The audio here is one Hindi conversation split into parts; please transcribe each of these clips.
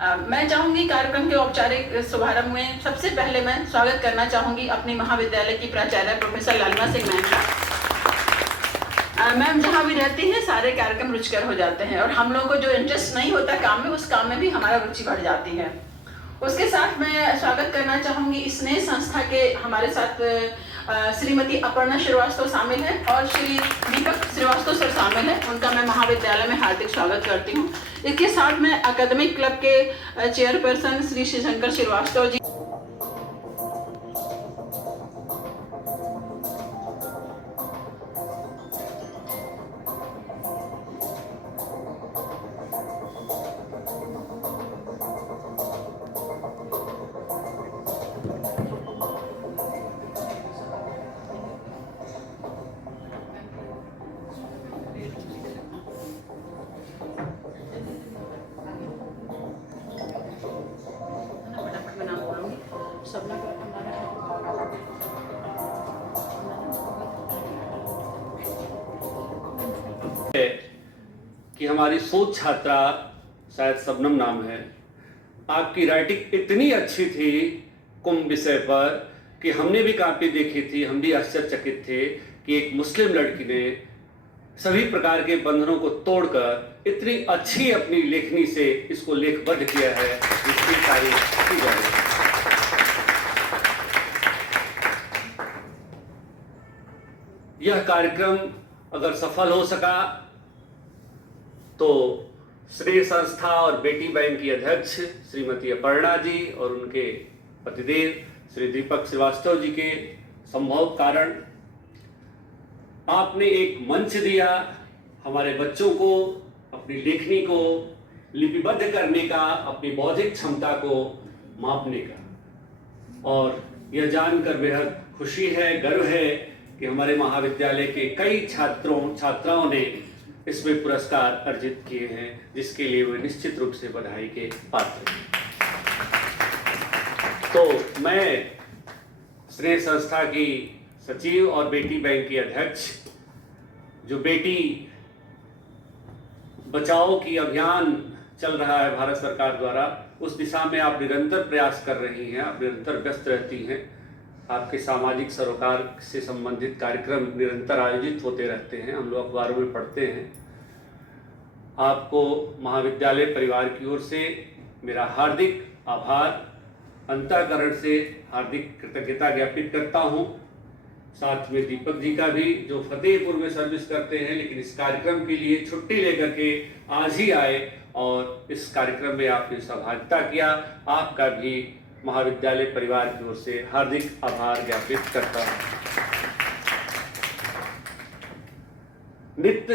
मैं चाहूंगी कार्यक्रम के औपचारिक शुभारंभ में सबसे पहले मैं स्वागत करना चाहूंगी अपनी महाविद्यालय की प्राचार्य प्रोफेसर लालिमा सिंह मैम का। मैम जहाँ भी रहती हैं सारे कार्यक्रम रुचिकर हो जाते हैं और हम लोगों को जो इंटरेस्ट नहीं होता काम में, उस काम में भी हमारा रुचि बढ़ जाती है। उसके साथ मैं स्वागत करना चाहूंगी स्नेह संस्था के हमारे साथ श्रीमती अपर्णा श्रीवास्तव शामिल है और श्री दीपक श्रीवास्तव सर शामिल है। उनका मैं महाविद्यालय में हार्दिक स्वागत करती हूँ। इसके साथ में अकादमिक क्लब के चेयरपर्सन श्री शंकर श्रीवास्तव जी, कि हमारी शोध छात्रा शायद शबनम नाम है, आपकी राइटिंग इतनी अच्छी थी कुंभ विषय पर कि हमने भी काफी देखी थी। हम भी आश्चर्यचकित थे कि एक मुस्लिम लड़की ने सभी प्रकार के बंधनों को तोड़कर इतनी अच्छी अपनी लेखनी से इसको लेखबद्ध किया है, इसकी तारीफ की जा रही है। यह कार्यक्रम अगर सफल हो सका तो श्रेय संस्था और बेटी बैंक की अध्यक्ष श्रीमती अपर्णा जी और उनके पतिदेव श्री दीपक श्रीवास्तव जी के संभव कारण आपने एक मंच दिया हमारे बच्चों को अपनी लेखनी को लिपिबद्ध करने का, अपनी बौद्धिक क्षमता को मापने का। और यह जानकर बेहद खुशी है, गर्व है कि हमारे महाविद्यालय के कई छात्राओं ने इसमें पुरस्कार अर्जित किए हैं, जिसके लिए वे निश्चित रूप से बधाई के पात्र हैं। तो मैं स्नेह संस्था की सचिव और बेटी बैंक की अध्यक्ष, जो बेटी बचाओ की अभियान चल रहा है भारत सरकार द्वारा, उस दिशा में आप निरंतर प्रयास कर रही हैं, आप निरंतर व्यस्त रहती हैं। आपके सामाजिक सरोकार से संबंधित कार्यक्रम निरंतर आयोजित होते रहते हैं, हम लोग अखबारों में पढ़ते हैं। आपको महाविद्यालय परिवार की ओर से मेरा हार्दिक आभार, अंतःकरण से हार्दिक कृतज्ञता ज्ञापित करता हूं। साथ में दीपक जी का भी, जो फतेहपुर में सर्विस करते हैं लेकिन इस कार्यक्रम के लिए छुट्टी लेकर के आज ही आए और इस कार्यक्रम में आपने सहभागिता किया। आपका भी महाविद्यालय परिवार की ओर से हार्दिक आभार ज्ञापित करता हूं। नित्य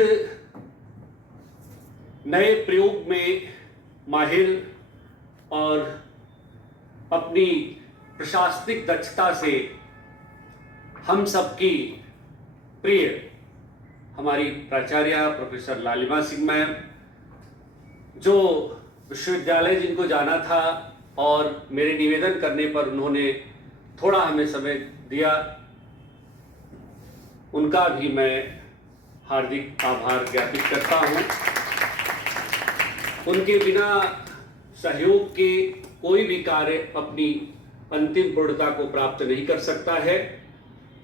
नए प्रयोग में माहिर और अपनी प्रशासनिक दक्षता से हम सबकी प्रिय हमारी प्राचार्य प्रोफेसर लालिमा सिंह मैम, जो विश्वविद्यालय जिनको जाना था और मेरे निवेदन करने पर उन्होंने थोड़ा हमें समय दिया, उनका भी मैं हार्दिक आभार ज्ञापित करता हूं। उनके बिना सहयोग के कोई भी कार्य अपनी अंतिम पूर्णता को प्राप्त नहीं कर सकता है।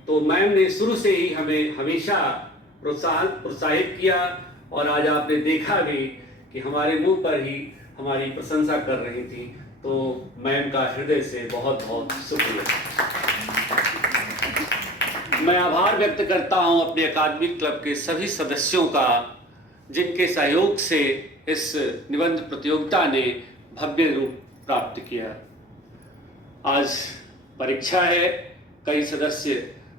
तो मैम ने शुरू से ही हमें हमेशा प्रोत्साहित किया और आज आपने देखा भी कि हमारे मुंह पर ही हमारी प्रशंसा कर रही थी। तो मैम का हृदय से बहुत बहुत शुक्रिया। मैं आभार व्यक्त करता हूं अपने अकादमिक क्लब के सभी सदस्यों का, जिनके सहयोग से इस निबंध प्रतियोगिता ने भव्य रूप प्राप्त किया। आज परीक्षा है, कई सदस्य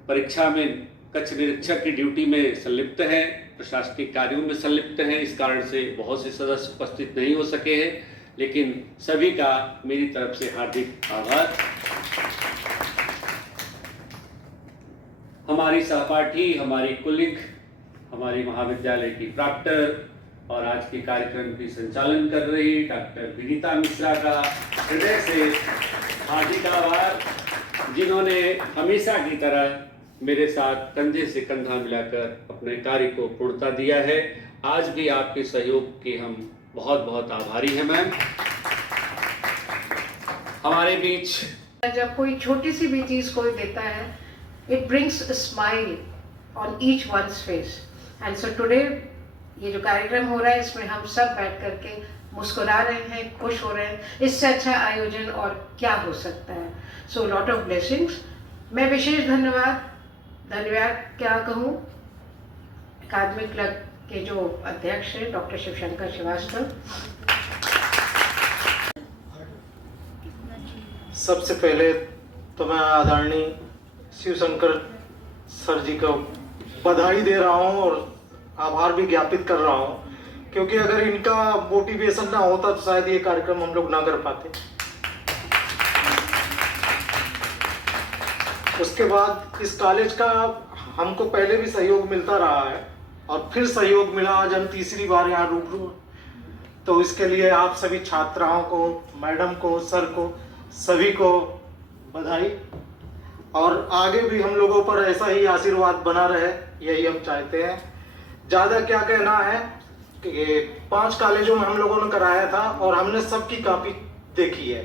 परीक्षा में कक्ष निरीक्षक की ड्यूटी में संलिप्त हैं, प्रशासनिक कार्यों में संलिप्त हैं, इस कारण से बहुत से सदस्य उपस्थित नहीं हो सके हैं, लेकिन सभी का मेरी तरफ से हार्दिक आभार। हमारी सहपाठी, हमारी कुलिक, हमारी महाविद्यालय की प्रॉक्टर और आज के कार्यक्रम की संचालन कर रही डॉक्टर विनीता मिश्रा का हृदय से हार्दिक आभार, जिन्होंने हमेशा की तरह मेरे साथ कंधे से कंधा मिलाकर अपने कार्य को पूर्णता दिया है। आज भी आपके सहयोग के हम बहुत बहुत आभारी हैं मैम। हमारे बीच जब कोई छोटी सी भी चीज़ कोई देता है, it brings a smile on each one's face. And so today ये जो कार्यक्रम हो रहा है, इसमें हम सब बैठ करके मुस्कुरा रहे हैं, खुश हो रहे हैं। इससे अच्छा आयोजन और क्या हो सकता है। So lot of blessings. मैं विशेष धन्यवाद क्या कहूँ, अकादमिक क्लब के जो अध्यक्ष हैं डॉक्टर शिवशंकर श्रीवास्तव। सबसे पहले तो मैं आदरणीय शिवशंकर सर जी को बधाई दे रहा हूं और आभार भी ज्ञापित कर रहा हूं, क्योंकि अगर इनका मोटिवेशन ना होता तो शायद ये कार्यक्रम हम लोग ना कर पाते। उसके बाद इस कॉलेज का हमको पहले भी सहयोग मिलता रहा है और फिर सहयोग मिला। आज हम तीसरी बार यहाँ रूबरू, तो इसके लिए आप सभी छात्राओं को, मैडम को, सर को, सभी को बधाई। और आगे भी हम लोगों पर ऐसा ही आशीर्वाद बना रहे, यही हम चाहते हैं। ज़्यादा क्या कहना है कि 5 कॉलेजों में हम लोगों ने कराया था और हमने सबकी कॉपी देखी है।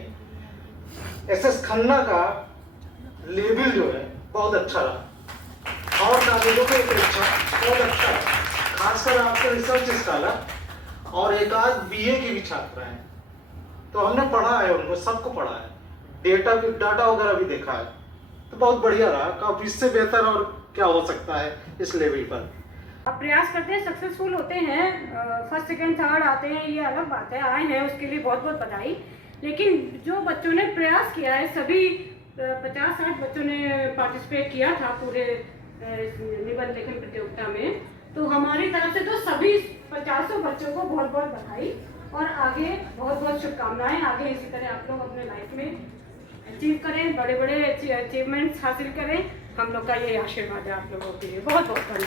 एसएस खन्ना का लेवल जो है बहुत अच्छा रहा और कॉलेजों के अपेक्षा बहुत अच्छा है, खासकर आपके रिसर्च स्कॉलर और एक आध बीए की भी छात्र हैं, तो हमने पढ़ा है, उनको सबको पढ़ा है, डाटा वगैरह भी देखा है, तो बहुत बढ़िया रहा। काफी इससे बेहतर और क्या हो सकता है इस लेवल पर। आप प्रयास करते हैं, सक्सेसफुल होते हैं, फर्स्ट सेकंड थर्ड आते हैं, ये अलग बात है, आए हैं उसके लिए बहुत बहुत बधाई। लेकिन जो बच्चों ने प्रयास किया है, सभी 50-60 बच्चों ने पार्टिसिपेट किया था पूरे निबंध लेखन प्रतियोगिता में, तो हमारी तरफ से तो सभी 50 बच्चों को बहुत बहुत बधाई और आगे बहुत बहुत शुभकामनाएं। आगे इसी तरह आप लोग अपने लाइफ में अचीव करें, बड़े बड़े अचीवमेंट्स हासिल करें। हम लोग का ये आशीर्वाद है आप लोगों के लिए। बहुत बहुत धन्यवाद।